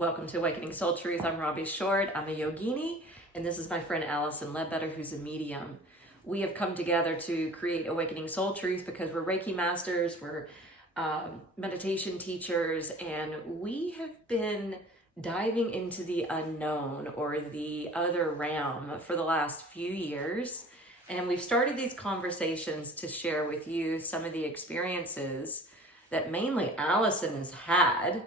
Welcome to Awakening Soul Truth. I'm Robbie Short. I'm a yogini, and this is my friend Allison Ledbetter, who's a medium. We have come together to create Awakening Soul Truth because we're Reiki masters, we're meditation teachers, and we have been diving into the unknown or the other realm for the last few years. And we've started these conversations to share with you some of the experiences that mainly Allison has had.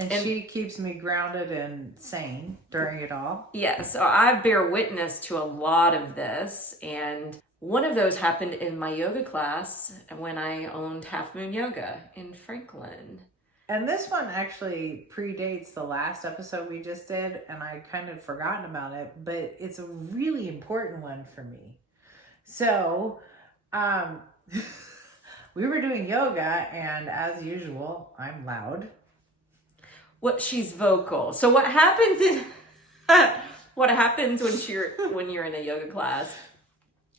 And she keeps me grounded and sane during it all. Yeah, so I bear witness to a lot of this. And one of those happened in my yoga class when I owned Half Moon Yoga in Franklin. And this one actually predates the last episode we just did, and I kind of forgotten about it, but it's a really important one for me. So, we were doing yoga, and as usual, I'm loud. She's vocal. So what happens is, what happens when you're in a yoga class?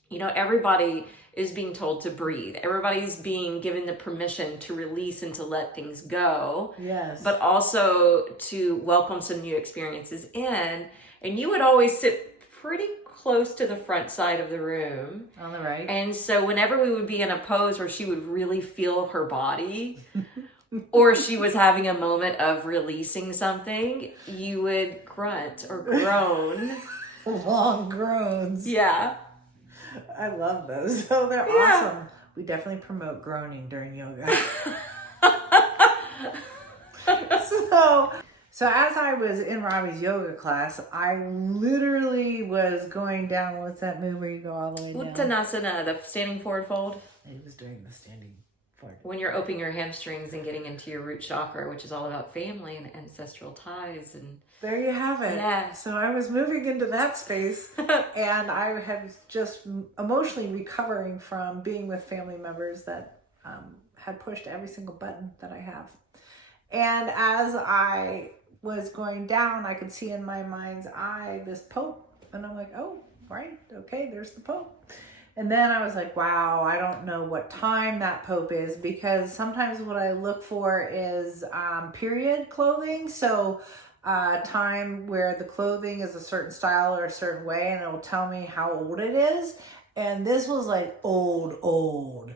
You know, everybody is being told to breathe. Everybody's being given the permission to release and to let things go. Yes. But also to welcome some new experiences in. And you would always sit pretty close to the front side of the room. On the right. And so whenever we would be in a pose where she would really feel her body, or she was having a moment of releasing something, you would grunt or groan. Long groans. Yeah. I love those. So they're awesome. We definitely promote groaning during yoga. So as I was in Robbie's yoga class, I literally was going down. What's that move where you go all the way down? Uttanasana, the standing forward fold. He was doing the standing forward. When you're opening your hamstrings and getting into your root chakra, which is all about family and ancestral ties. And there you have it. Yeah. So I was moving into that space and I was just emotionally recovering from being with family members that had pushed every single button that I have. And as I was going down, I could see in my mind's eye this Pope. And I'm like, oh, right, okay, there's the Pope. And then I was like, wow, I don't know what time that Pope is, because sometimes what I look for is period clothing. So time where the clothing is a certain style or a certain way, and it'll tell me how old it is. And this was like old.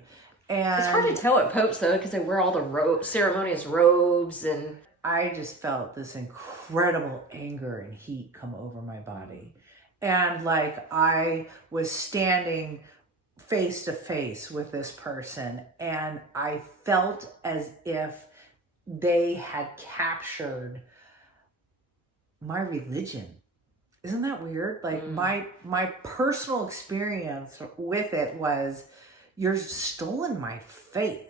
And it's hard to tell at popes though, because they wear all the ceremonious robes, and I just felt this incredible anger and heat come over my body. And like I was standing face to face with this person, and I felt as if they had captured my religion. Isn't that weird? Like my personal experience with it was, you're stolen my faith.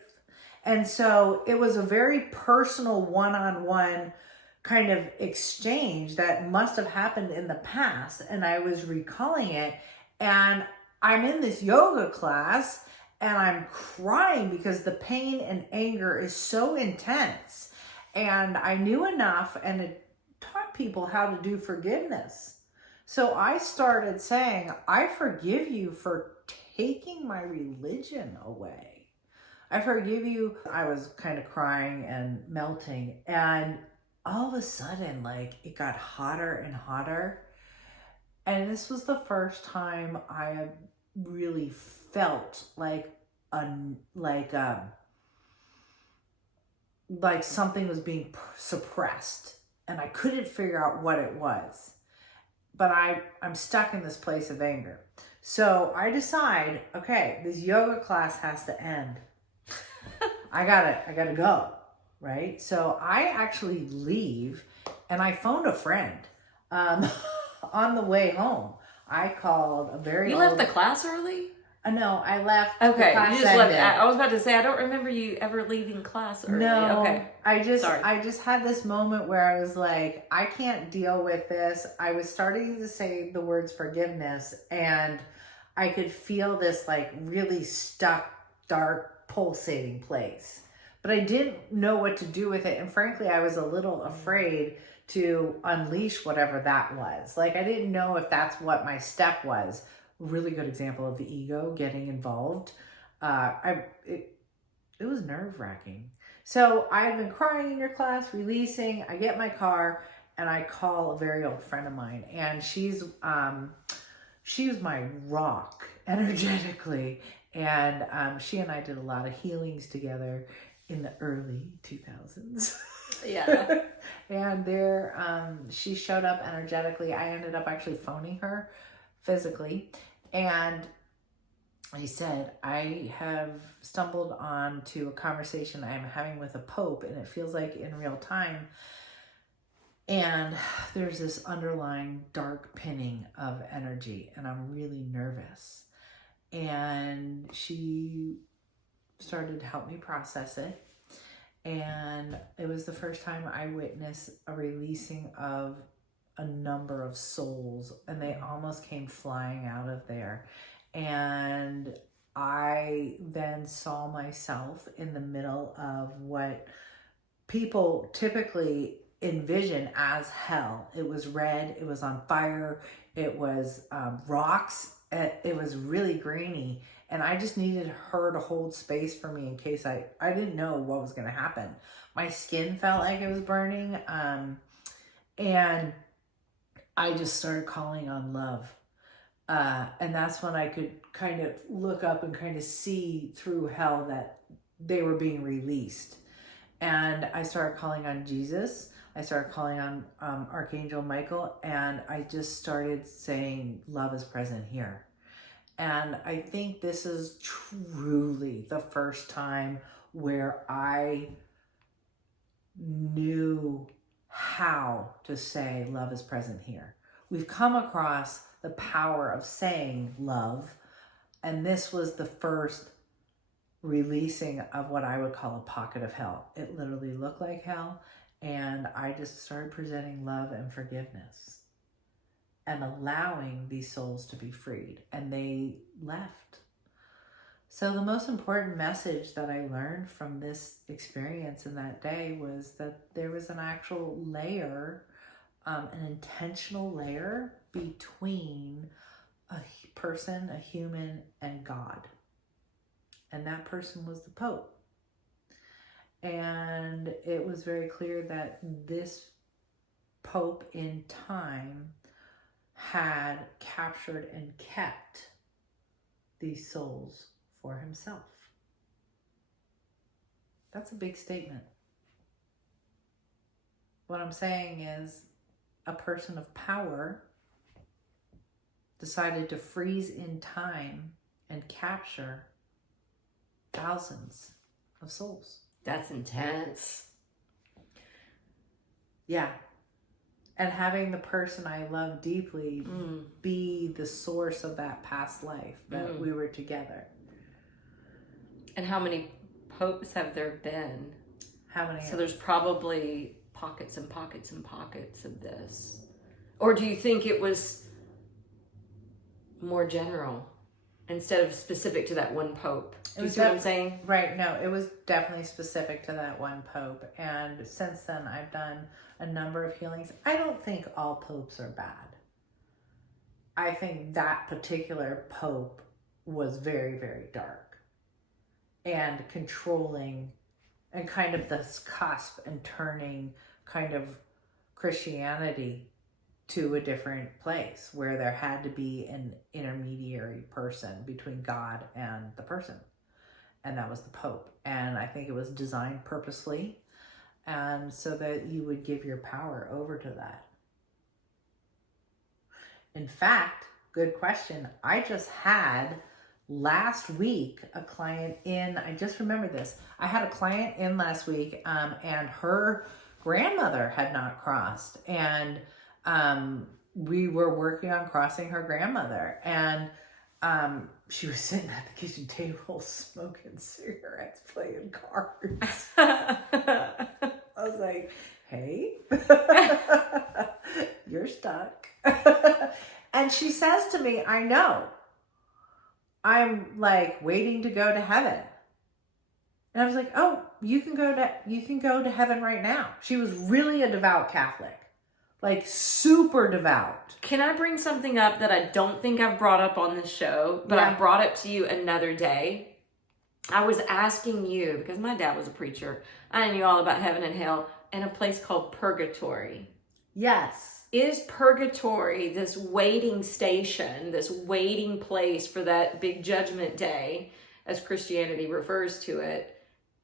And so it was a very personal one-on-one kind of exchange that must have happened in the past. And I was recalling it, and I'm in this yoga class and I'm crying because the pain and anger is so intense. And I knew enough, and it taught people how to do forgiveness. So I started saying, I forgive you for taking my religion away. I forgive you. I was kind of crying and melting, and all of a sudden, like, it got hotter and hotter. And this was the first time I had really felt like something was being suppressed, and I couldn't figure out what it was. But I'm stuck in this place of anger. So I decide, okay, this yoga class has to end. I gotta go, right? So I actually leave, and I phoned a friend on the way home. I called a very You left the class early? No, I left. Okay, the class you just left. ended. I was about to say, I don't remember you ever leaving class early. No, okay. I just had this moment where I was like, I can't deal with this. I was starting to say the words forgiveness, and I could feel this like really stuck, dark, pulsating place. But I didn't know what to do with it. And frankly, I was a little afraid to unleash whatever that was. Like, I didn't know if that's what my step was. Really good example of the ego getting involved. It was nerve-wracking. So I had been crying in your class, releasing. I get in my car and I call a very old friend of mine, and she's my rock energetically. And she and I did a lot of healings together in the early 2000s. Yeah. And she showed up energetically. I ended up actually phoning her physically. And I said, I have stumbled onto a conversation I'm having with a pope, and it feels like in real time. And there's this underlying dark pinning of energy, and I'm really nervous. And she started to help me process it. And it was the first time I witnessed a releasing of a number of souls, and they almost came flying out of there. And I then saw myself in the middle of what people typically envision as hell. It was red, it was on fire, it was rocks, it was really grainy. And I just needed her to hold space for me in case I didn't know what was going to happen. My skin felt like it was burning. And I just started calling on love. And that's when I could kind of look up and kind of see through hell that they were being released. And I started calling on Jesus. I started calling on Archangel Michael. And I just started saying, love is present here. And I think this is truly the first time where I knew how to say love is present here. We've come across the power of saying love, and this was the first releasing of what I would call a pocket of hell. It literally looked like hell, and I just started presenting love and forgiveness and allowing these souls to be freed, and they left. So the most important message that I learned from this experience in that day was that there was an actual layer, an intentional layer between a person, a human, and God. And that person was the Pope. And it was very clear that this Pope in time had captured and kept these souls for himself. That's a big statement. What I'm saying is a person of power decided to freeze in time and capture thousands of souls. That's intense. Yeah. And having the person I love deeply be the source of that past life that we were together. And how many popes have there been? How many? So there's probably pockets and pockets and pockets of this. Or do you think it was more general instead of specific to that one pope? Do you see what I'm saying? Right. No, it was definitely specific to that one pope. And since then, I've done a number of healings. I don't think all popes are bad. I think that particular pope was very, very dark and controlling, and kind of this cusp and turning kind of Christianity to a different place where there had to be an intermediary person between God and the person. And that was the Pope. And I think it was designed purposely, and so that you would give your power over to that. In fact, good question. I just had last week a client in, I just remember this. I had a client in last week and her grandmother had not crossed. And we were working on crossing her grandmother. And she was sitting at the kitchen table smoking cigarettes, playing cards. I was like, hey, you're stuck. And she says to me, I know. I'm like waiting to go to heaven. And I was like, oh, you can go to heaven right now. She was really a devout Catholic. Like super devout. Can I bring something up that I don't think I've brought up on this show, but I brought it to you another day? I was asking you, because my dad was a preacher, I knew all about heaven and hell, and a place called Purgatory. Yes. Is Purgatory this waiting station, this waiting place for that big judgment day, as Christianity refers to it,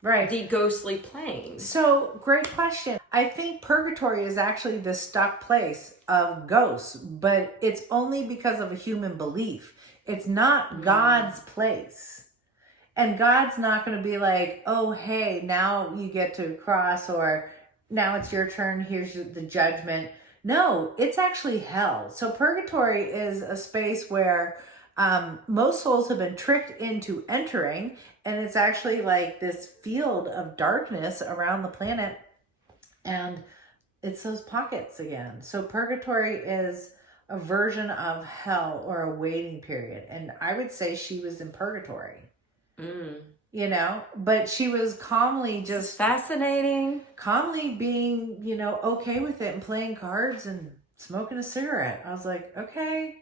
Right. the ghostly plane? So, great question. I think purgatory is actually the stuck place of ghosts, but it's only because of a human belief. It's not God's place. And God's not going to be like, oh, hey, now you get to cross, or now it's your turn, here's the judgment. No, it's actually hell. So purgatory is a space where most souls have been tricked into entering, and it's actually like this field of darkness around the planet, and it's those pockets again. So purgatory is a version of hell, or a waiting period. And I would say she was in purgatory. You know, but she was calmly just fascinating, calmly being, you know, okay with it and playing cards and smoking a cigarette. I was like, okay,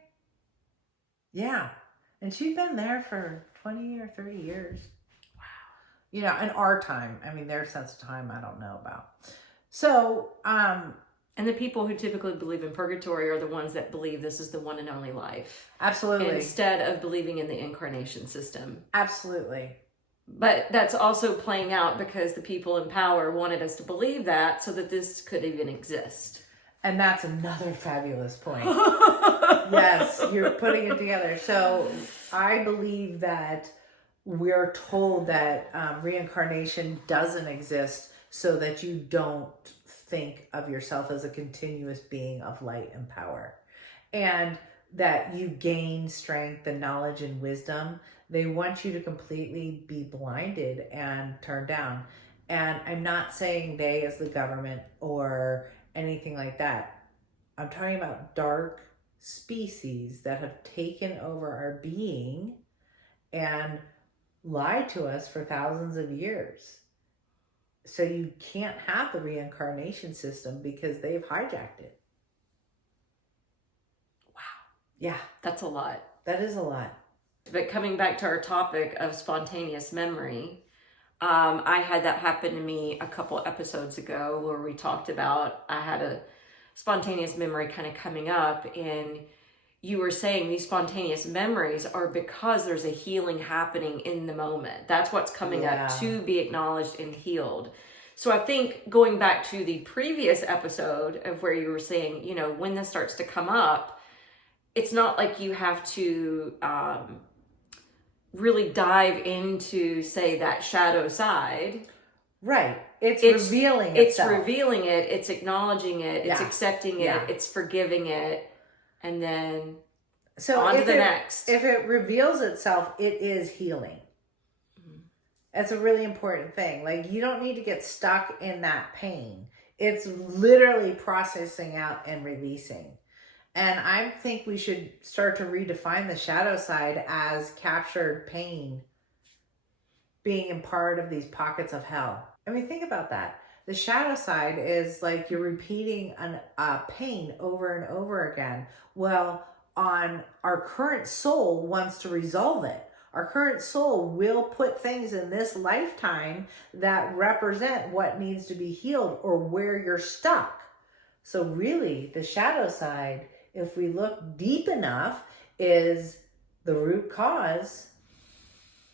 yeah. And she'd been there for 20 or 30 years. Wow. You know, in our time. I mean, their sense of time, I don't know about. So, and the people who typically believe in purgatory are the ones that believe this is the one and only life. Absolutely. Instead of believing in the incarnation system. Absolutely. But that's also playing out because the people in power wanted us to believe that so that this could even exist. And that's another fabulous point. Yes, you're putting it together. So I believe that we're told that reincarnation doesn't exist so that you don't think of yourself as a continuous being of light and power, and that you gain strength and knowledge and wisdom. They want you to completely be blinded and turned down. And I'm not saying they as the government or anything like that. I'm talking about dark species that have taken over our being and lied to us for thousands of years. So you can't have the reincarnation system because they've hijacked it. Wow. Yeah. That's a lot. That is a lot. But coming back to our topic of spontaneous memory, I had that happen to me a couple episodes ago where we talked about, I had a spontaneous memory kind of coming up, and you were saying these spontaneous memories are because there's a healing happening in the moment. That's what's coming up to be acknowledged and healed. So I think going back to the previous episode of where you were saying, you know, when this starts to come up, it's not like you have to really dive into, say, that shadow side. Right. It's revealing itself. It's revealing it. It's acknowledging it. It's accepting it. Yeah. It's forgiving it. And then so on to the next. If it reveals itself, it is healing. Mm-hmm. That's a really important thing. Like, you don't need to get stuck in that pain. It's literally processing out and releasing. And I think we should start to redefine the shadow side as captured pain being in part of these pockets of hell. I mean, think about that. The shadow side is like you're repeating a pain over and over again. Well, our current soul wants to resolve it. Our current soul will put things in this lifetime that represent what needs to be healed or where you're stuck. So really, the shadow side, if we look deep enough, is the root cause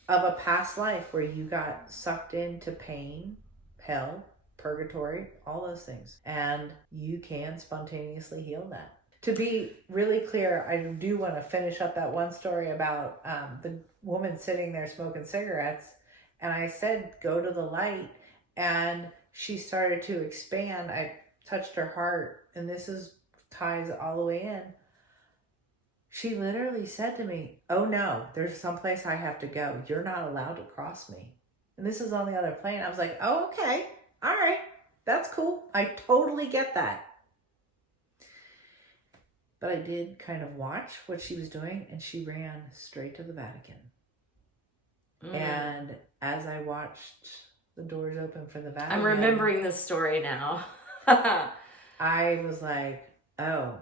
of a past life where you got sucked into pain, hell, purgatory, all those things. And you can spontaneously heal that. To be really clear, I do want to finish up that one story about the woman sitting there smoking cigarettes. And I said, go to the light. And she started to expand. I touched her heart. And this ties all the way in. She literally said to me, oh no, there's someplace I have to go. You're not allowed to cross me. And this is on the other plane. I was like, oh, okay. All right. That's cool. I totally get that. But I did kind of watch what she was doing, and she ran straight to the Vatican. And as I watched the doors open for the Vatican, I'm remembering this story now. I was like, oh,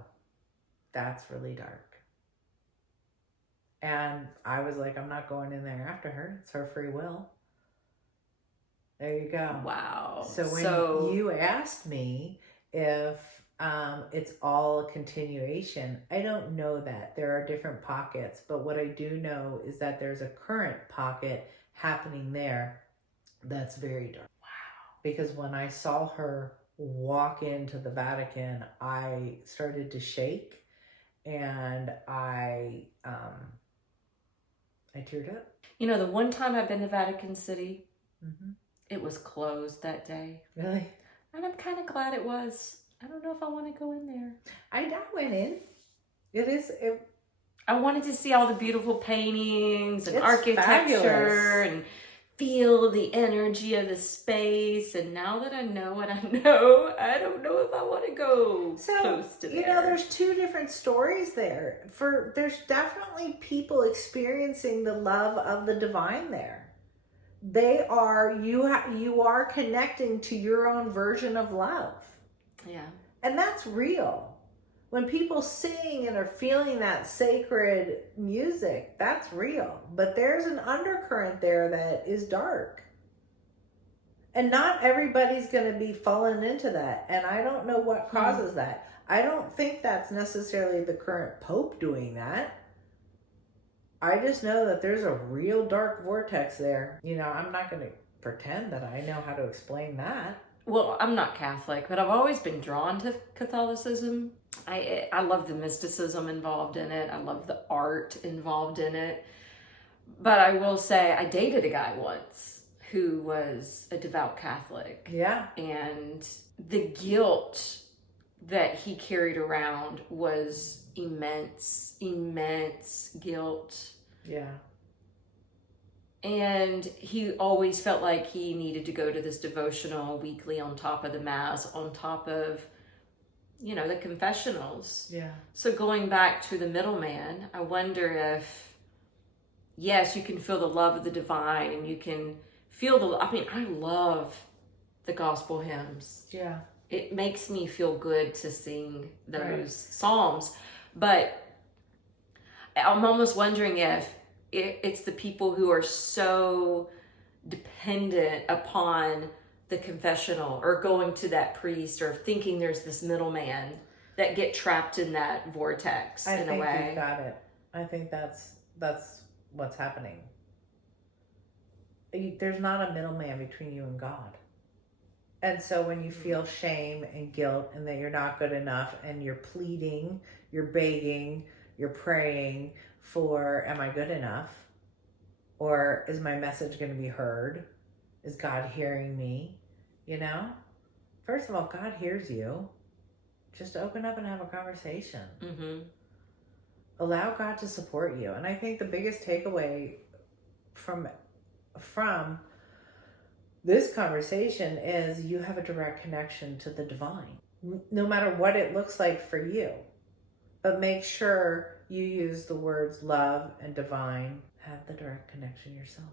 that's really dark. And I was like, I'm not going in there after her. It's her free will. There you go. Wow. So when you asked me if it's all a continuation, I don't know that. There are different pockets, but what I do know is that there's a current pocket happening there that's very dark. Wow. Because when I saw her walk into the Vatican, I started to shake, and I teared up. You know, the one time I've been to Vatican City, it was closed that day. Really? And I'm kind of glad it was. I don't know if I want to go in there. I went in. I wanted to see all the beautiful paintings and It's architecture fabulous. and feel the energy of the space. And now that I know what I know, I don't know if I want to go close to there. You know, there's two different stories there. There's definitely people experiencing the love of the divine there. You are connecting to your own version of love. Yeah. And that's real. When people sing and are feeling that sacred music, that's real. But there's an undercurrent there that is dark. And not everybody's going to be falling into that. And I don't know what causes that. I don't think that's necessarily the current Pope doing that. I just know that there's a real dark vortex there. You know, I'm not going to pretend that I know how to explain that. Well, I'm not Catholic, but I've always been drawn to Catholicism. I love the mysticism involved in it. I love the art involved in it. But I will say I dated a guy once who was a devout Catholic. Yeah. And the guilt that he carried around was immense guilt. Yeah. And he always felt like he needed to go to this devotional weekly on top of the Mass, on top of, you know, the confessionals. Yeah. So going back to the middleman, I wonder if, yes, you can feel the love of the divine and you can feel I love the gospel hymns. Yeah. It makes me feel good to sing those psalms. But I'm almost wondering if it's the people who are so dependent upon the confessional or going to that priest or thinking there's this middleman that get trapped in that vortex in a way. I think you got it. I think that's what's happening. There's not a middleman between you and God. And so when you feel shame and guilt and that you're not good enough and you're pleading, you're begging, you're praying for, am I good enough? Or is my message going to be heard? Is God hearing me? You know? First of all, God hears you. Just open up and have a conversation. Mm-hmm. Allow God to support you. And I think the biggest takeaway from this conversation is you have a direct connection to the divine, no matter what it looks like for you. But make sure you use the words love and divine. Have the direct connection yourself.